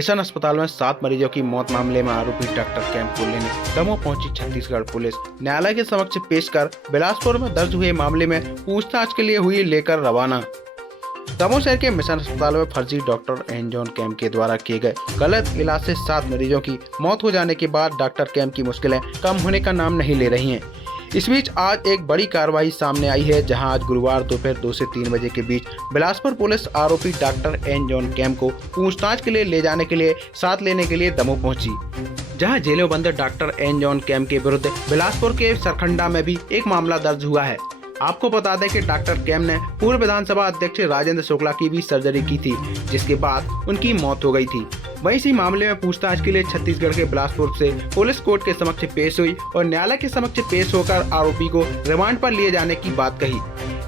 Mission अस्पताल में 7 मरीजों की मौत मामले में आरोपी डॉक्टर कैंप को लेने दमोह पहुंची छत्तीसगढ़ पुलिस। न्यायालय के समक्ष पेश कर बिलासपुर में दर्ज हुए मामले में पूछताछ के लिए हुई लेकर रवाना। दमोह शहर के मिशन अस्पताल में फर्जी डॉक्टर एन जॉन कैंप के द्वारा किए गए गलत इलाज से 7 मरीजों की मौत हो जाने के बाद डॉक्टर कैंप की मुश्किलें कम होने का नाम नहीं ले रही हैं। इस बीच आज एक बड़ी कार्रवाई सामने आई है, जहां आज गुरुवार दोपहर 2 से 3 बजे के बीच बिलासपुर पुलिस आरोपी डॉक्टर एन जॉन कैंप को पूछताछ के लिए ले जाने के लिए साथ लेने के लिए दमोह पहुंची, जहां जेलों बंद डॉक्टर एन जॉन कैंप के विरुद्ध बिलासपुर के सरखंडा में भी एक मामला दर्ज हुआ है। आपको बता दें कि डॉक्टर कैंप ने पूर्व विधानसभा अध्यक्ष राजेंद्र शुक्ला की भी सर्जरी की थी, जिसके बाद उनकी मौत हो गई थी। वहीं इसी मामले में पूछताछ के लिए छत्तीसगढ़ के बिलासपुर से पुलिस कोर्ट के समक्ष पेश हुई और न्यायालय के समक्ष पेश होकर आरोपी को रिमांड पर लिए जाने की बात कही।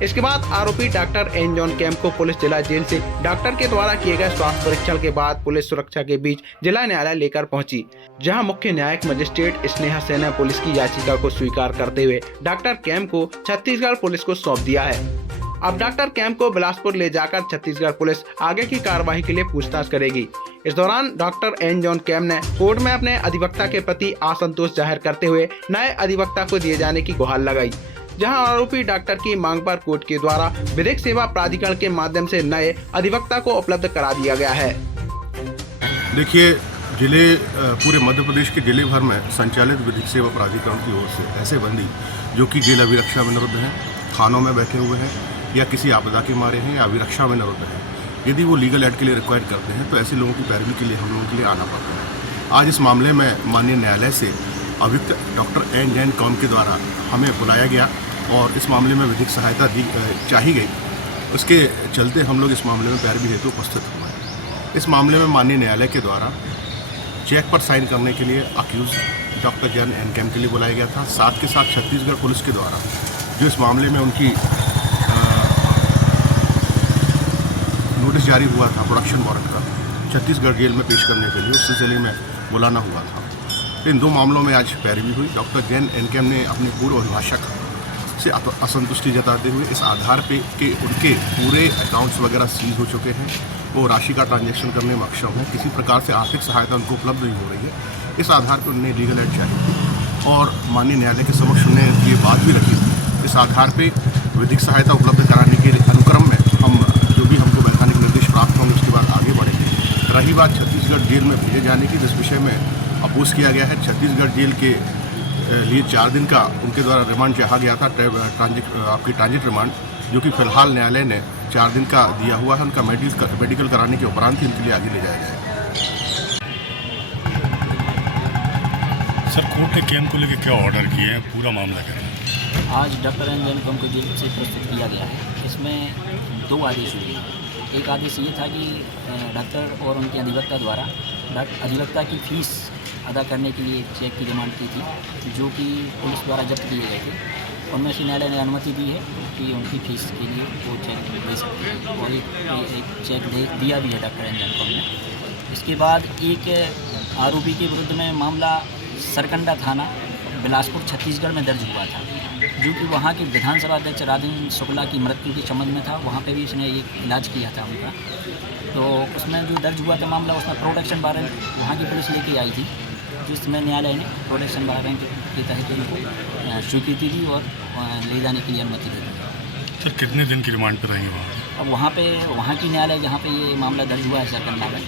इसके बाद आरोपी डॉक्टर एन जॉन कैंप को पुलिस जिला जेल से डॉक्टर के द्वारा किए गए स्वास्थ्य परीक्षण के बाद पुलिस सुरक्षा के बीच जिला न्यायालय लेकर पहुंची, जहां मुख्य न्यायिक मजिस्ट्रेट स्नेहा सेन ने पुलिस की याचिका को स्वीकार करते हुए डॉक्टर कैंप को छत्तीसगढ़ पुलिस को सौंप दिया है। अब डॉक्टर कैंप को बिलासपुर ले जाकर छत्तीसगढ़ पुलिस आगे की कार्रवाई के लिए पूछताछ करेगी। इस दौरान डॉक्टर एन जॉन कैंप ने कोर्ट में अपने अधिवक्ता के प्रति असंतोष जाहिर करते हुए नए अधिवक्ता को दिए जाने की गुहार लगाई, जहां आरोपी डॉक्टर की मांग पर कोर्ट के द्वारा विधिक सेवा प्राधिकरण के माध्यम से नए अधिवक्ता को उपलब्ध करा दिया गया है। देखिए, पूरे मध्य प्रदेश के जिले भर में संचालित विधिक सेवा प्राधिकरण की ओर से ऐसे बंदी जो कि जेल अभिरक्षा में निरुद्ध हैं, थानों में बैठे हुए हैं या किसी आपदा के मारे हैं या अभिरक्षा में निरुद्ध हैं, यदि वो लीगल एड के लिए रिक्वायर करते हैं तो ऐसे लोगों की पैरवी के लिए हम लोगों के लिए आना पड़ता है। आज इस मामले में माननीय न्यायालय से अभियुक्त डॉक्टर एन जॉन कैंप के द्वारा हमें बुलाया गया और इस मामले में विधिक सहायता चाही गई। उसके चलते हम लोग इस मामले में पैरवी हेतु उपस्थित हुए हैं। इस मामले में माननीय न्यायालय के द्वारा चेक पर साइन करने के लिए अक्यूज डॉक्टर जॉन एन कैंप के लिए बुलाया गया था। साथ के साथ छत्तीसगढ़ पुलिस के द्वारा जो इस मामले में उनकी नोटिस जारी हुआ था प्रोडक्शन वारंट का, छत्तीसगढ़ जेल में पेश करने के लिए उस सिलसिले में बुलाना हुआ था। इन दो मामलों में आज पैरवी हुई। डॉक्टर जॉन एन कैंप ने अपने पूर्व अभिभाषक से असंतुष्टि जताते हुए इस आधार पे कि उनके पूरे अकाउंट्स वगैरह सीज हो चुके हैं, वो राशि का ट्रांजैक्शन करने में अक्षम हैं, किसी प्रकार से आर्थिक सहायता उनको उपलब्ध नहीं हो रही है, इस आधार पर उन्हें लीगल एड चाहिए और माननीय न्यायालय के समक्ष उन्हें ये बात भी रखी। इस आधार पर विधिक सहायता उपलब्ध कराने के अनुक्रम में हम जो भी हमको वैधानिक निर्देश प्राप्त होंगे उसके बाद आगे बढ़ेंगे। रही बात छत्तीसगढ़ जेल में भेजे जाने की, जिस विषय में अपोज किया गया है, छत्तीसगढ़ जेल के लिए 4 दिन का उनके द्वारा रिमांड चाहा गया था, आपकी ट्रांजिट रिमांड, जो कि फिलहाल न्यायालय ने 4 दिन का दिया हुआ है। उनका मेडिकल कराने के उपरांत ही उनके लिए आगे ले जाया जाएगा। सर, कोर्ट ने कैंप को लेकर क्या ऑर्डर किए हैं, पूरा मामला क्या है? आज डॉक्टर एन जॉन कैंप को जेल से प्रस्तुत किया गया है। इसमें 2 आदेश हुए। एक आदेश ये था कि डॉक्टर और उनके अधिवक्ता द्वारा अधिवक्ता की फीस अदा करने के लिए एक चेक की डिमांड की थी, जो कि पुलिस द्वारा जब्त किए गए थे। उनमें से न्यायालय ने अनुमति दी है कि उनकी फीस के लिए वो चेक दे सकते हैं और एक चेक दिया भी है डॉक्टर एन जॉन कैंप ने। इसके बाद एक आरोपी के विरुद्ध में मामला सरकंडा थाना बिलासपुर छत्तीसगढ़ में दर्ज हुआ था, जो कि वहाँ के विधानसभा अध्यक्ष राजेंद्र शुक्ला की मृत्यु के संबंध में था। वहाँ पे भी उसने एक इलाज किया था उनका। तो उसमें जो दर्ज हुआ था मामला, उसमें प्रोटेक्शन वारंट वहाँ की पुलिस लेके आई थी, जिसमें न्यायालय ने प्रोटेक्शन वारंट के तहत उनको स्वीकृति दी और ले जाने के लिए अनुमति दे दी। सर, कितने दिन की रिमांड पर रहेंगे वहाँ? अब वहाँ की न्यायालय जहाँ पे ये मामला दर्ज हुआ है सरकंडा में,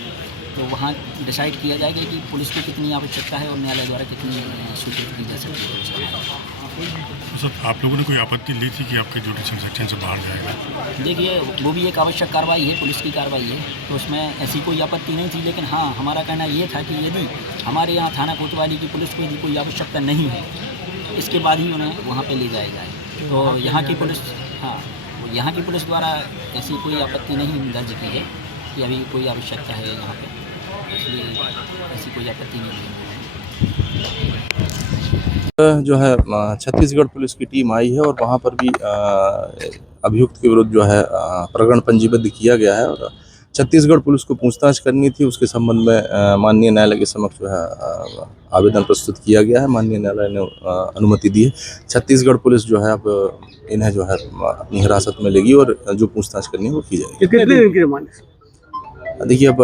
तो वहाँ डिसाइड किया जाएगा कि पुलिस को कितनी आवश्यकता है और न्यायालय द्वारा कितनी स्वीकृति की जा सकती है। तो सर, आप लोगों ने कोई आपत्ति ली थी कि आपके जुडिशियल सेक्शन से बाहर जाएगा? देखिए, वो भी एक आवश्यक कार्रवाई है, पुलिस की कार्रवाई है, तो उसमें ऐसी कोई आपत्ति नहीं थी। लेकिन हाँ, हमारा कहना ये था कि यदि हमारे यहाँ थाना कोतवाली की पुलिस को यदि कोई आवश्यकता नहीं है, इसके बाद ही उन्हें वहाँ पर ले जाया जाए। तो यहाँ की पुलिस, हाँ, यहाँ की पुलिस द्वारा ऐसी कोई आपत्ति नहीं दर्ज की है कि अभी कोई आवश्यकता है यहाँ पर, इसलिए ऐसी कोई आपत्ति नहीं है। जो है छत्तीसगढ़ पुलिस की टीम आई है और वहाँ पर भी अभियुक्त के विरुद्ध जो है प्रकरण पंजीबद्ध किया गया है और छत्तीसगढ़ पुलिस को पूछताछ करनी थी। उसके संबंध में माननीय न्यायालय के समक्ष जो है आवेदन प्रस्तुत किया गया है। माननीय न्यायालय ने अनुमति दी है। छत्तीसगढ़ पुलिस जो है अब इन्हें जो है अपनी हिरासत में लेगी और जो पूछताछ करनी है वो की जाएगी। कितने दिन की रिमांड? देखिए अब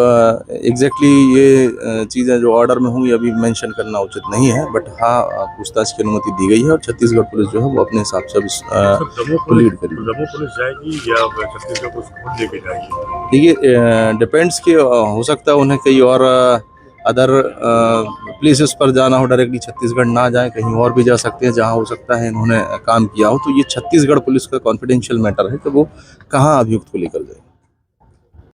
एग्जैक्टली ये चीज़ें जो ऑर्डर में होंगी अभी मेंशन करना उचित नहीं है, बट हाँ पूछताछ की अनुमति दी गई है और छत्तीसगढ़ पुलिस जो है वो अपने हिसाब से अभी लीड करेगी। दमोह पुलिस जाएगी या छत्तीसगढ़ पुलिस खुद लेके जाएगी? देखिए डिपेंड्स कि हो सकता है उन्हें कहीं और अदर प्लेसेस पर जाना हो, डायरेक्टली छत्तीसगढ़ ना जाए, कहीं और भी जा सकते हैं जहां हो सकता है इन्होंने काम किया हो। तो ये छत्तीसगढ़ पुलिस का कॉन्फिडेंशियल मैटर है कि वो कहाँ अभियुक्त को लेकर जाए।